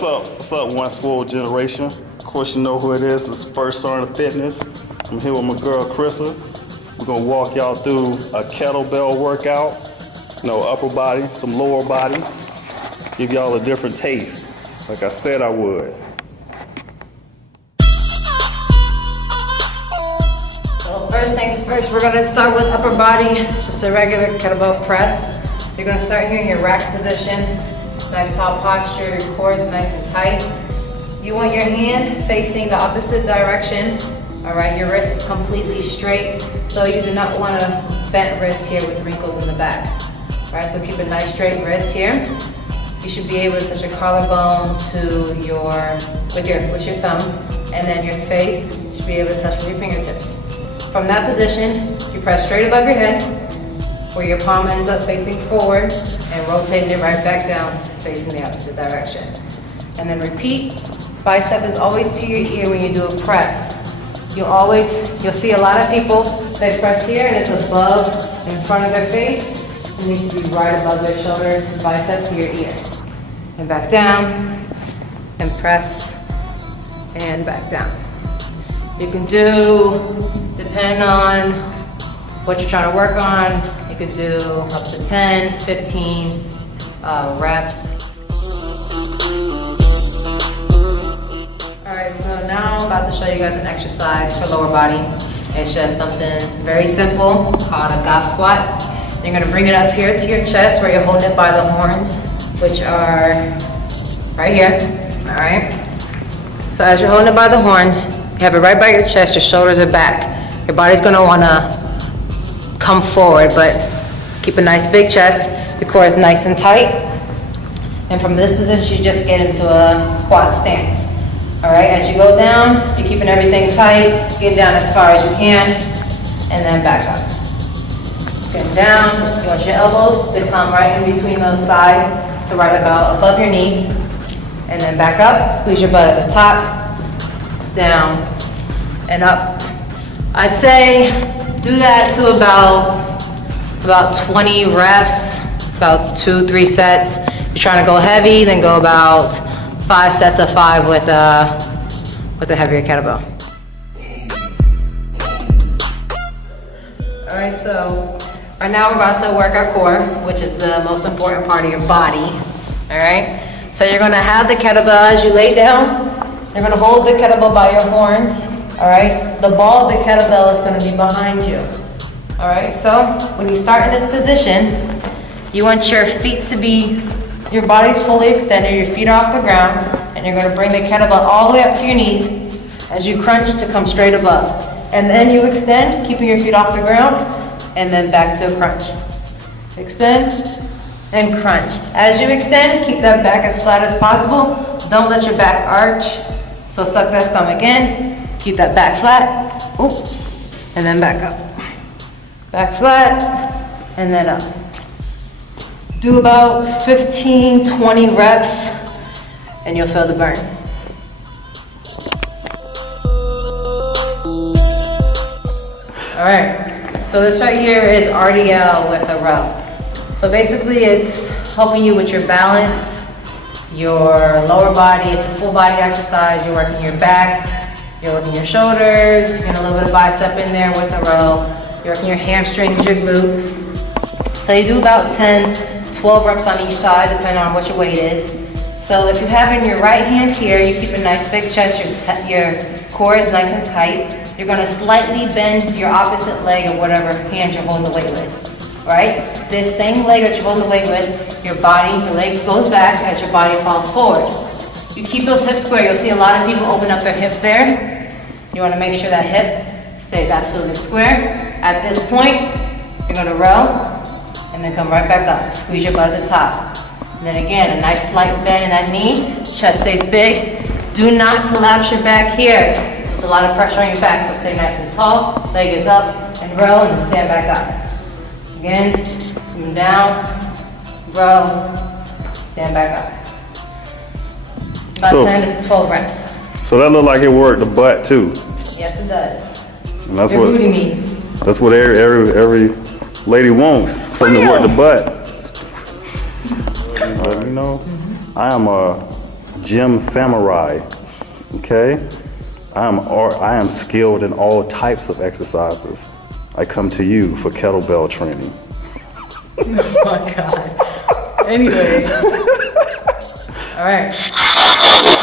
what's up? What's up, One Swole Generation? Of course, you know who it is. It's First Son of Fitness. I'm here with my girl, Krissa. We're gonna walk y'all through a Kettle Bell workout. Upper body, some lower body. Give y'all a different taste, like I said I would. So first things first, we're gonna start with upper body. It's just a regular kettlebell press. You're gonna start here in your rack position. Nice tall posture, your core is nice and tight. You want your hand facing the opposite direction. All right, your wrist is completely straight, so you do not want a bent wrist here with wrinkles in the back. All right, so keep a nice straight wrist here. You should be able to touch your collarbone to with your thumb, and then your face you should be able to touch with your fingertips. From that position, you press straight above your head, where your palm ends up facing forward, and rotating it right back down, facing the opposite direction. And then repeat. Bicep is always to your ear when you do a press. You'll see a lot of people, they press here and it's above in front of their face. It needs to be right above their shoulders, bicep to your ear. And back down, and press, and back down. You can do, depending on what you're trying to work on, you could do up to 10, 15 reps. Alright, so now I'm about to show you guys an exercise for lower body. It's just something very simple called a golf squat. You're going to bring it up here to your chest where you're holding it by the horns, which are right here. Alright? So as you're holding it by the horns, you have it right by your chest, your shoulders are back. Your body's going to want to come forward, but keep a nice big chest. Your core is nice and tight. And from this position, you just get into a squat stance. All right, as you go down, you're keeping everything tight. Get down as far as you can, and then back up. Get down, you want your elbows to come right in between those thighs, to right about above your knees. And then back up, squeeze your butt at the top, down, and up. I'd say do that to about 20 reps, about 2-3 sets. If you're trying to go heavy, then go about 5 sets of 5 with a heavier kettlebell. All right, so right now we're about to work our core, which is the most important part of your body. All right, so you're gonna have the kettlebell as you lay down. You're gonna hold the kettlebell by your horns. All right, the ball of the kettlebell is gonna be behind you. All right, so when you start in this position, you want your feet to be, your body's fully extended, your feet are off the ground, and you're gonna bring the kettlebell all the way up to your knees as you crunch to come straight above. And then you extend, keeping your feet off the ground, and then back to a crunch. Extend and crunch. As you extend, keep that back as flat as possible. Don't let your back arch. So suck that stomach in, keep that back flat, ooh, and then back up. Back flat, and then up. Do about 15, 20 reps, and you'll feel the burn. All right, so this right here is RDL with a row. So basically it's helping you with your balance, your lower body. It's a full body exercise. You're working your back, you're working your shoulders, you're getting a little bit of bicep in there with the row. You're working your hamstrings, your glutes. So you do about 10, 12 reps on each side, depending on what your weight is. So if you have in your right hand here, you keep a nice big chest, your core is nice and tight. You're gonna slightly bend your opposite leg or whatever hand you're holding the weight with, right? This same leg that you're holding the weight with, your leg goes back as your body falls forward. You keep those hips square. You'll see a lot of people open up their hip there. You wanna make sure that hip stays absolutely square. At this point, you're gonna row, and then come right back up. Squeeze your butt at the top. And then again, a nice slight bend in that knee. Chest stays big. Do not collapse your back here. There's a lot of pressure on your back, so stay nice and tall. Leg is up, and row, and then stand back up. Again, come down, row, stand back up. About 10 to 12 reps. So that looked like it worked the butt too. Yes, it does. And that's your what booty meat. That's what every lady wants, something to work the butt. I am Gym Samurai. Okay? I am skilled in all types of exercises. I come to you for kettlebell training. Oh my God. Anyway. All right.